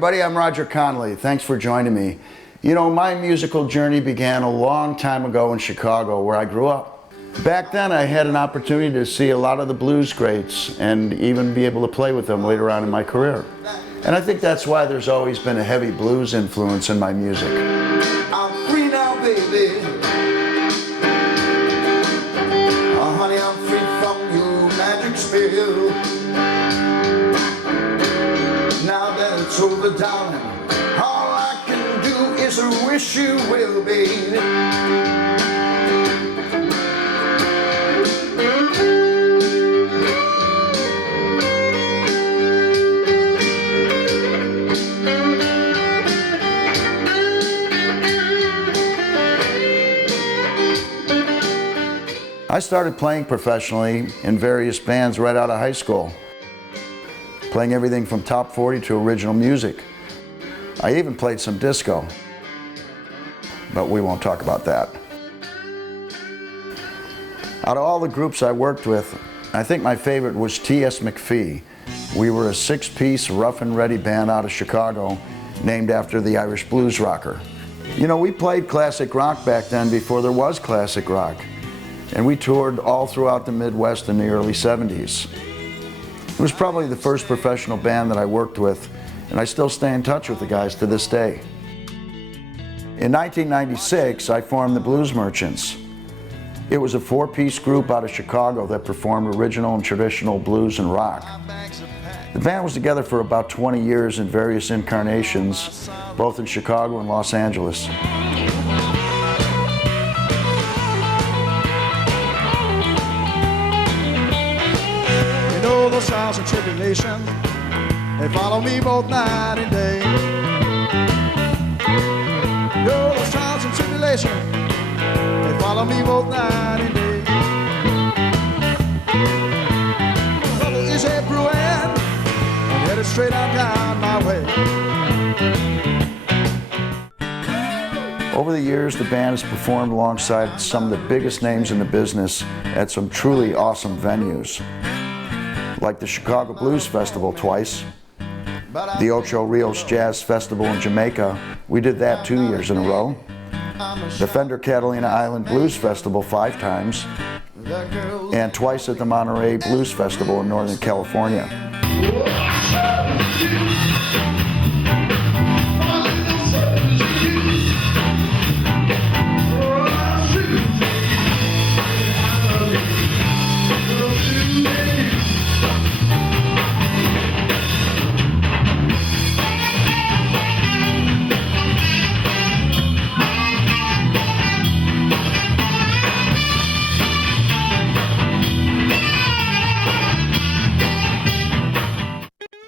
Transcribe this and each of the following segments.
everybody, I'm Roger Connelly. Thanks for joining me. You know, my musical journey began a long time ago in Chicago, where I grew up. Back then, I had an opportunity to see a lot of the blues greats and even be able to play with them later on in my career. And I think that's why there's always been a heavy blues influence in my music. I'm free now, baby. Oh, honey, I'm free from your magic spell. Now that it's over, darling, all I can do is wish you well, baby. I started playing professionally in various bands right out of high school, playing everything from top 40 to original music. I even played some disco, but we won't talk about that. Out of all the groups I worked with, I think my favorite was T.S. McPhee. We were a six-piece rough and ready band out of Chicago named after the Irish blues rocker. You know, we played classic rock back then before there was classic rock. And we toured all throughout the Midwest in the early 70s. It was probably the first professional band that I worked with, and I still stay in touch with the guys to this day. In 1996, I formed the Blues Merchants. It was a four-piece group out of Chicago that performed original and traditional blues and rock. The band was together for about 20 years in various incarnations, both in Chicago and Los Angeles. Those trials and tribulations, they follow me both night and day. Those trials and tribulations, they follow me both night and day. Trouble is a brewing and headed straight on down my way. Over the years, the band has performed alongside some of the biggest names in the business at some truly awesome venues, like the Chicago Blues Festival twice, the Ocho Rios Jazz Festival in Jamaica. We did that 2 years in a row. The Fender Catalina Island Blues Festival 5 times, and twice at the Monterey Blues Festival in Northern California.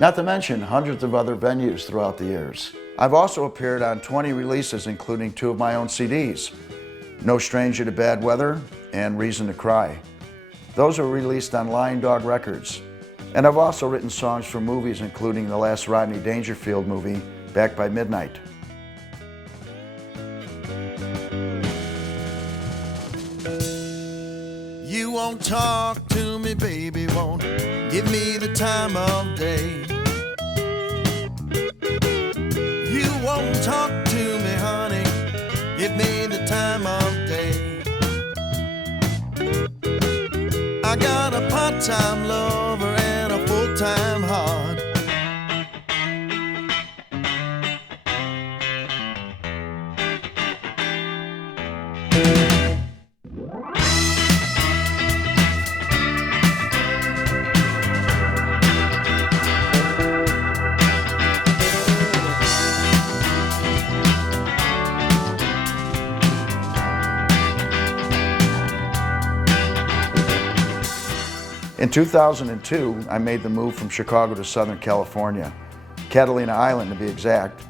Not to mention hundreds of other venues throughout the years. I've also appeared on 20 releases, including 2 of my own CDs, No Stranger to Bad Weather and Reason to Cry. Those are released on Lion Dog Records. And I've also written songs for movies, including the last Rodney Dangerfield movie, Back by Midnight. You won't talk to me, baby, won't give me the time of day. You won't talk to me, honey, give me the time of day. I got a part-time lover and a full-time heart. In 2002, I made the move from Chicago to Southern California, Catalina Island to be exact,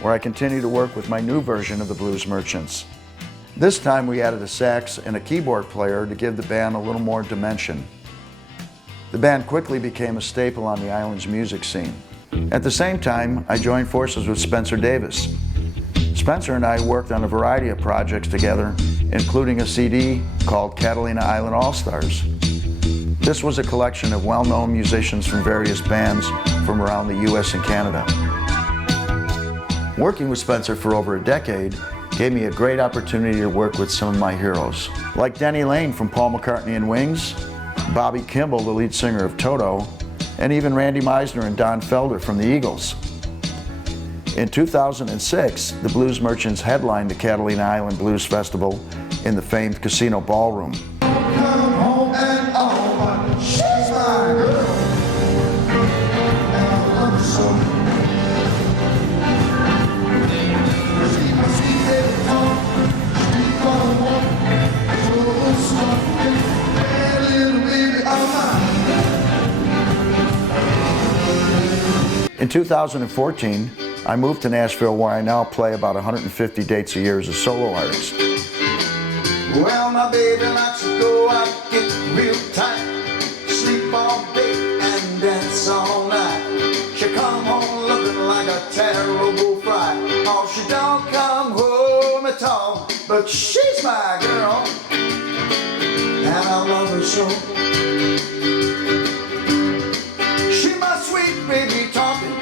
where I continue to work with my new version of the Blues Merchants. This time we added a sax and a keyboard player to give the band a little more dimension. The band quickly became a staple on the island's music scene. At the same time, I joined forces with Spencer Davis. Spencer and I worked on a variety of projects together, including a CD called Catalina Island All-Stars. This was a collection of well-known musicians from various bands from around the US and Canada. Working with Spencer for over a decade gave me a great opportunity to work with some of my heroes, like Denny Lane from Paul McCartney and Wings, Bobby Kimball, the lead singer of Toto, and even Randy Meisner and Don Felder from the Eagles. In 2006, the Blues Merchants headlined the Catalina Island Blues Festival in the famed Casino Ballroom. Come home and all, but she's my girl, and I love her so. She must be dead talk, she gonna walk, so smoking, bad little baby of mine. In 2014, I moved to Nashville, where I now play about 150 dates a year as a solo artist. Well, my baby likes to go out, get real tight, sleep all day and dance all night. She come home looking like a terrible fright. Oh, she don't come home at all, but she's my girl, and I love her so. She my sweet baby talking,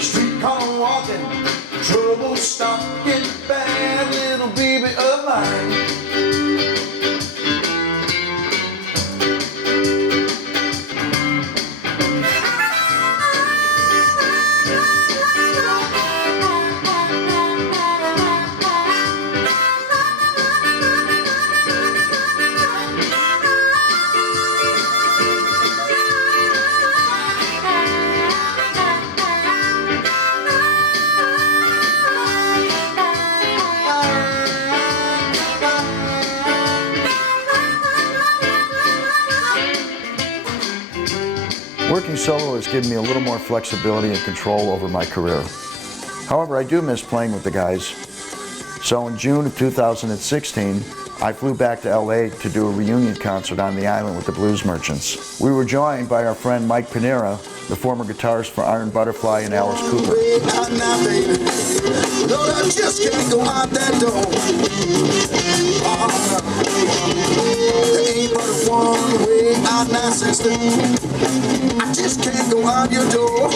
street corner walking, trouble stalking, bad little baby of mine. Working solo has given me a little more flexibility and control over my career. However, I do miss playing with the guys. So in June of 2016, I flew back to LA to do a reunion concert on the island with the Blues Merchants. We were joined by our friend Mike Panera, the former guitarist for Iron Butterfly and Alice Cooper. Now, baby, Lord, I just can't go out that door. There ain't but one way out now, sister. I just can't go out your door.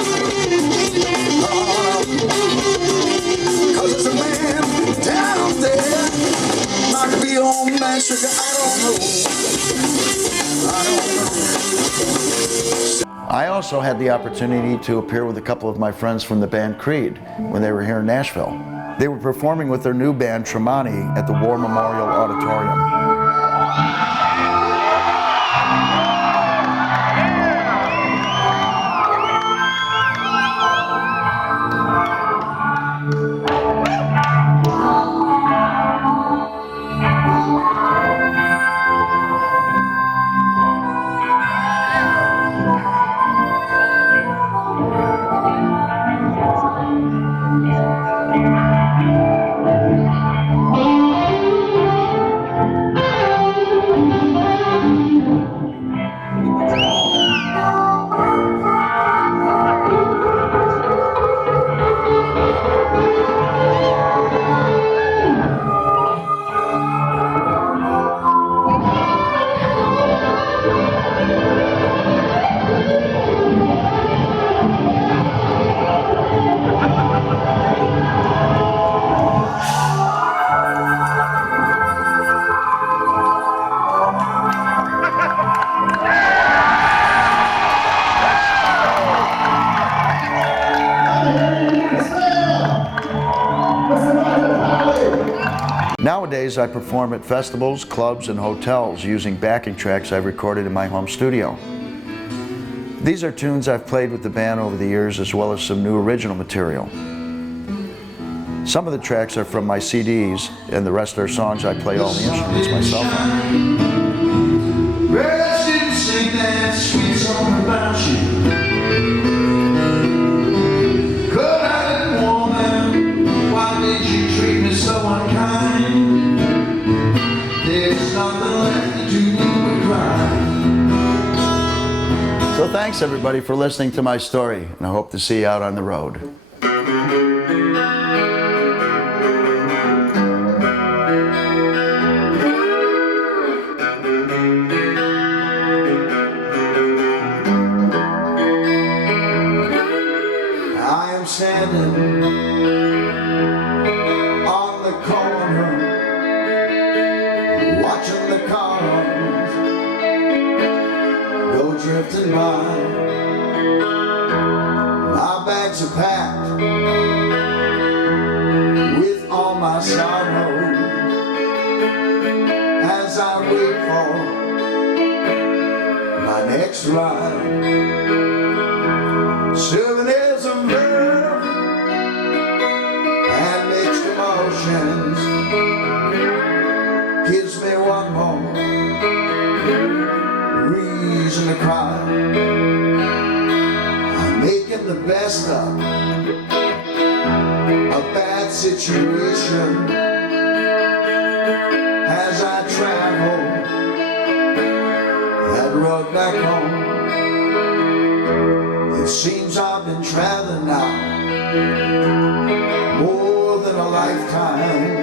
Cause there's a man down there, might be on man, sugar, I don't know. I don't know. I also had the opportunity to appear with a couple of my friends from the band Creed when they were here in Nashville. They were performing with their new band Tremonti at the War Memorial Auditorium. Nowadays, I perform at festivals, clubs, and hotels using backing tracks I've recorded in my home studio. These are tunes I've played with the band over the years, as well as some new original material. Some of the tracks are from my CDs, and the rest are songs I play all the instruments myself on. Well, she didn't sing that sweet song about you. Good-hearted woman, why did you treat me so unkind? There's nothing left to do but cry. So thanks everybody for listening to my story, and I hope to see you out on the road. I am standing drifting by. My bags are packed with all my sorrow as I wait for my next ride. Souvenirs of love and mixed emotions gives me one more reason to cry. I'm making the best of a bad situation as I travel that road back home. It seems I've been traveling now more than a lifetime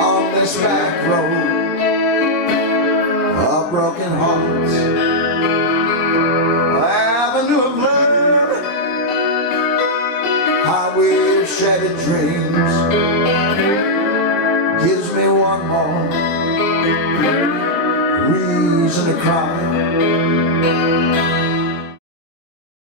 on this back road of broken hearts.